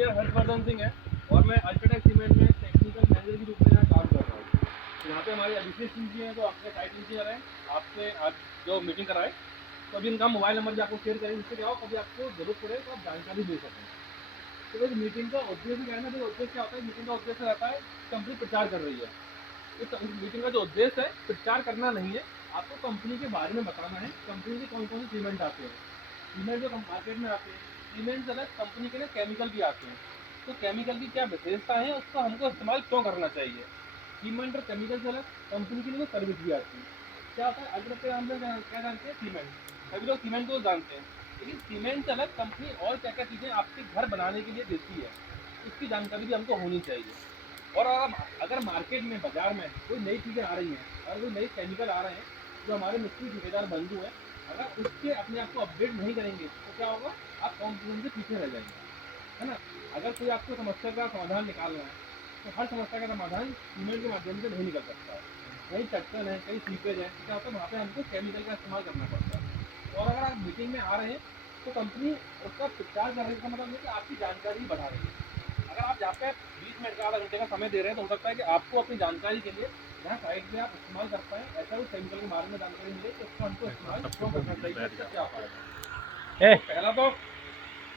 मेरा हर्षवर्धन सिंह है और मैं अल्ट्राटेक सीमेंट में टेक्निकल मैनेजर के रूप में यहाँ काम कर रहा हूँ। यहाँ पे हमारे अभिषेक सिंह जी हैं जो आपके साइट इंजीनियर हैं, आपसे आज जो मीटिंग कराए, तो अभी इनका मोबाइल नंबर भी आपको शेयर करें, जिससे क्या हो कभी आपको जरूरत पड़े तो आप जानकारी दे सकें। तो इस मीटिंग का उद्देश्य क्या है ना, जो उद्देश्य क्या होता है, मीटिंग का उद्देश्य रहता है कंपनी प्रचार कर रही है। इस मीटिंग का जो उद्देश्य है प्रचार करना नहीं है, आपको कंपनी के बारे में बताना है, कंपनी के कौन कौन से सीमेंट आते हैं, सीमेंट जो मार्केट में आते हैं, सीमेंट से अलग कंपनी के लिए केमिकल भी आते हैं, तो केमिकल की क्या विशेषता है, उसको हमको इस्तेमाल क्यों करना चाहिए। सीमेंट और केमिकल से अलग कंपनी के लिए सर्विस भी आती है। क्या होता है, अगर हम लोग क्या जानते हैं, सीमेंट, सभी लोग सीमेंट को जानते हैं, लेकिन सीमेंट से अलग कंपनी और क्या क्या चीज़ें आपके घर बनाने के लिए देती है, उसकी जानकारी भी हमको होनी चाहिए। और अगर मार्केट में बाजार में कोई नई चीज़ें आ रही हैं, अगर कोई नई केमिकल आ रहे हैं, जो हमारे मिस्त्री ठेकेदार बंधु हैं, अगर उसके अपने आप को अपडेट नहीं करेंगे तो क्या होगा, आप कॉम्पिटिशन से पीछे रह जाएंगे, है ना। अगर कोई आपको समस्या का समाधान निकालना है, तो हर समस्या का समाधान सीमेंट के माध्यम से नहीं निकल सकता है। कहीं चट्टन है, कहीं सीपेज है, तो क्या होता है वहाँ पे हमको केमिकल का इस्तेमाल करना पड़ता है। और अगर आप मीटिंग में आ रहे हैं तो कंपनी उसका प्रचार कर रही है, इसका मतलब है कि आपकी जानकारी बढ़ा रही है। अगर आप यहाँ पे 20 मिनट का आधा घंटे का समय दे रहे हैं, तो हो सकता है कि आपको अपनी जानकारी के लिए यहाँ साइड में आप इस्तेमाल कर पाएँ, ऐसा कोई केमिकल के बारे में जानकारी मिले कि उसका हमको इस्तेमाल क्यों करना चाहिए, इसका क्या फायदा है। तो पहला तो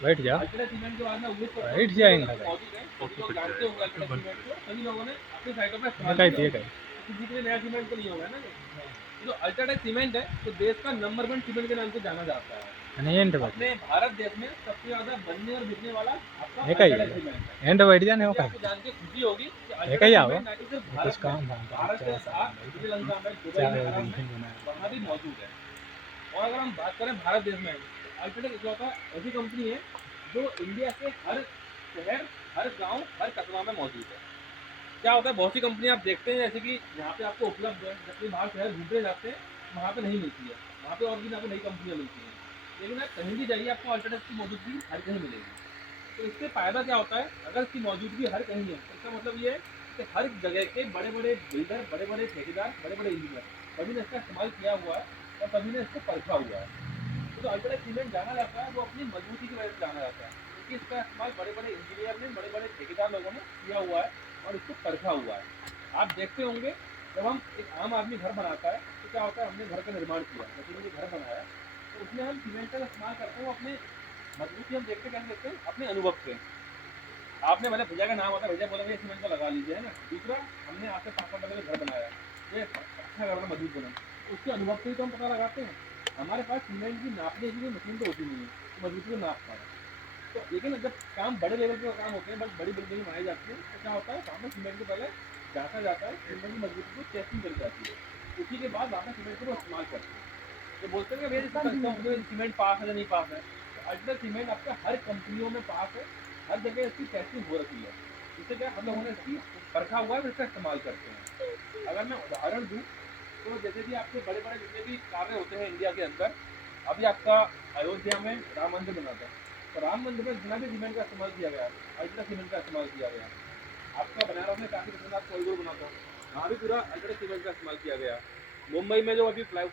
बैठ जा अल्ट्राटेक सीमेंट के बारे में उल्लेख करता हूँ, बैठ जितने लोग जाएंगे यहाँ पे मौजूद हैं सभी लोग जानते होंगे अल्ट्राटेक सीमेंट को, सभी लोगों ने अपनी साइटों पर इस्तेमाल काय किया ते होगा, काय तो किसी के लिए नया सीमेंट तो नहीं होगा ना ये। तो जो अल्ट्राटेक सीमेंट है वो देश का नंबर 1 सीमेंट के नाम से जाना जाता है। आणि एंड अपने भारत देश में सबसे ज्यादा बनने और बिकने वाला आपका हे काय अल्ट्राटेक सीमेंट है। एंड बैठ जाने हो ये काय आपको जान के खुशी होगी कि हे अल्ट्राटेक काय आओ सीमेंट ना कि सिर्फ कुछ भारत में, काम धाम भारत के चहा साथ साहेब श्रीलंका में, दुबई में, चहा अरब में, बना वहाँ भी मौजूद है। और अगर हम बात करें भारत देश में, तो अल्ट्राटेक इकलौता ऐसी कंपनी है जो इंडिया के हर शहर, हर गांव, हर कस्बा में मौजूद है। क्या होता है, बहुत सी कंपनी आप देखते हैं जैसे कि यहाँ पे आपको उपलब्ध है, जब कोई बाहर शहर घूमने जाते हैं वहाँ पे नहीं मिलती है, वहाँ पे और भी यहाँ पे नई कंपनियाँ मिलती हैं, लेकिन आप कहीं भी जाइए आपको अल्ट्राटेक की मौजूदगी हर कहीं मिलेगी। तो इससे फायदा क्या होता है, अगर इसकी मौजूदगी हर कहीं है तो इसका मतलब ये है कि हर जगह के बड़े बड़े बिल्डर, बड़े बड़े ठेकेदार, बड़े बड़े इंजीनियर, सभी ने इसका इस्तेमाल किया हुआ है और सभी ने इसको परखा हुआ है। तो जो अल्ट्राटेक सीमेंट जाना जाता है वो अपनी मजबूती की वजह से जाना जाता है, क्योंकि इसका इस्तेमाल बड़े बड़े इंजीनियर ने, बड़े बड़े ठेकेदार लोगों ने किया हुआ है और इसको परखा हुआ है। आप देखते होंगे जब हम एक आम आदमी घर बनाता है तो क्या होता है, हमने घर का निर्माण किया, जैसे कि घर बनाया, तो उसमें हम सीमेंट का इस्तेमाल करते हैं, वो अपने मजबूती हम देखते कैसे देखते हैं, अपने अनुभव से। आपने मैंने भैया का नाम आता है, भैया बोला भैया सीमेंट को लगा लीजिए, है ना। दूसरा, हमने आज से 5 साल पहले घर बनाया, ये अच्छा घर बना, मजबूत बना, उसके अनुभव से ही तो हम पता लगाते हैं। हमारे पास सीमेंट की नापने की कोई मशीन तो होती नहीं है, तो मजबूती को नाप पाए। तो लेकिन जब काम बड़े लेवल पे काम होते हैं, बस बड़ी बिल्डिंग बनाई जाती है, तो क्या होता है वहाँ पर सीमेंट को पहले जांचा जाता है, सीमेंट की मजबूती को टेस्टिंग करी जाती है, उसी के बाद वहाँ पर सीमेंट को वो इस्तेमाल करते हैं। तो बोलते हैं कि भैया इसका सीमेंट पास है या नहीं पास है, तो अल्ट्रा सीमेंट आपका हर कंपनियों में पास है, हर जगह इसकी टेस्टिंग हो रखी है, जिससे क्या हम लोगों ने इसकी परखा हुआ है, फिर इसका इस्तेमाल करते हैं। अगर मैं उदाहरण दूँ, तो जैसे कि आपके बड़े बड़े जितने भी कार्य होते हैं इंडिया के अंदर, अभी आपका अयोध्या में राम मंदिर बना था, तो राम मंदिर में जितना भी सीमेंट का इस्तेमाल किया गया, अल्ट्रा सीमेंट का इस्तेमाल किया गया। आपका बनारस में काशी विश्वनाथ कॉरिडोर बना था, वहाँ भी पूरा अल्ट्रा सीमेंट का इस्तेमाल किया गया। मुंबई में जो अभी